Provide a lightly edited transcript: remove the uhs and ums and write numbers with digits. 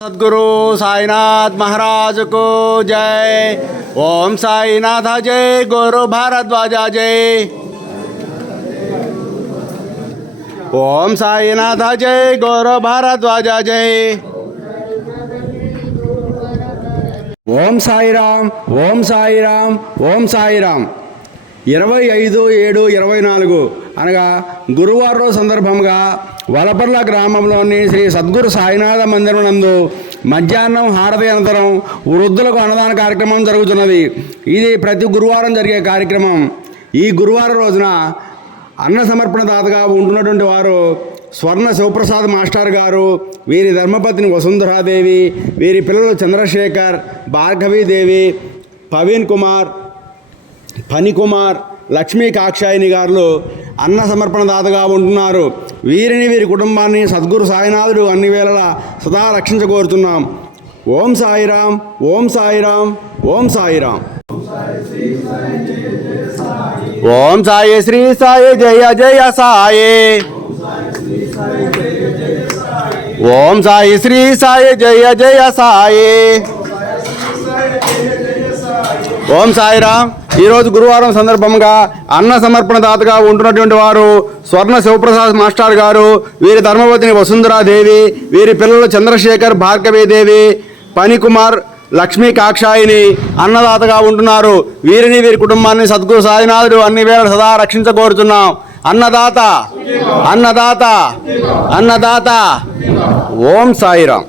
सद्गुरु साईनाथ महाराज को जय। ओम साईनाथ जय, गुरु भारद्वाजा जय। ओम साईनाथ जय, गुरु भारद्वाजा जय। ओम साई राम, ओम साई राम, ओम साई राम। 25/7/24 అనగా గురువారం సందర్భంగా వలపర్ల గ్రామంలోని శ్రీ సద్గురు సాయినాథ మందిరం నందు మధ్యాహ్నం హారతి అనంతరం వృద్ధులకు అన్నదాన కార్యక్రమం జరుగుతున్నది. ఇది ప్రతి గురువారం జరిగే కార్యక్రమం. ఈ గురువారం రోజున అన్న సమర్పణ దాతగా ఉంటున్నటువంటి వారు స్వర్ణ శివప్రసాద్ మాస్టర్ గారు, వీరి ధర్మపత్ని వసుంధరాదేవి, వీరి పిల్లలు చంద్రశేఖర్, భార్గవీదేవి, పవీన్ కుమార్, ఫణికుమార్, లక్ష్మీ కాక్షాయిని గారు అన్న సమర్పణ దాతగా ఉంటున్నారు. వీరిని వీరి కుటుంబాన్ని సద్గురు సాయినాథుడు అన్ని వేళలా సదా రక్షించగోరుతున్నాం. ఓం సాయిరాం, ఓం సాయిరాం, ఓం సాయిరాం. ఓం సాయి శ్రీ సాయి జయ జయ సాయి. ఓం సాయి శ్రీ సాయి జయ జయ సాయి. ఓం సాయిరాం. ఈరోజు గురువారం సందర్భంగా అన్న సమర్పణ దాతగా ఉంటున్నటువంటి వారు స్వర్ణ శివప్రసాద్ మాస్టర్ గారు, వీరి ధర్మపత్ని వసుంధరాదేవి, వీరి పిల్లలు చంద్రశేఖర్, భార్గవీదేవి, ఫణికుమార్, లక్ష్మీ కాక్షాయిని అన్నదాతగా ఉంటున్నారు. వీరిని వీరి కుటుంబాన్ని సద్గురు సాయినాథుడు అన్ని వేళ సదా రక్షించకోరుతున్నాం. అన్నదాత అన్నదాత అన్నదాత. ఓం సాయిరాం.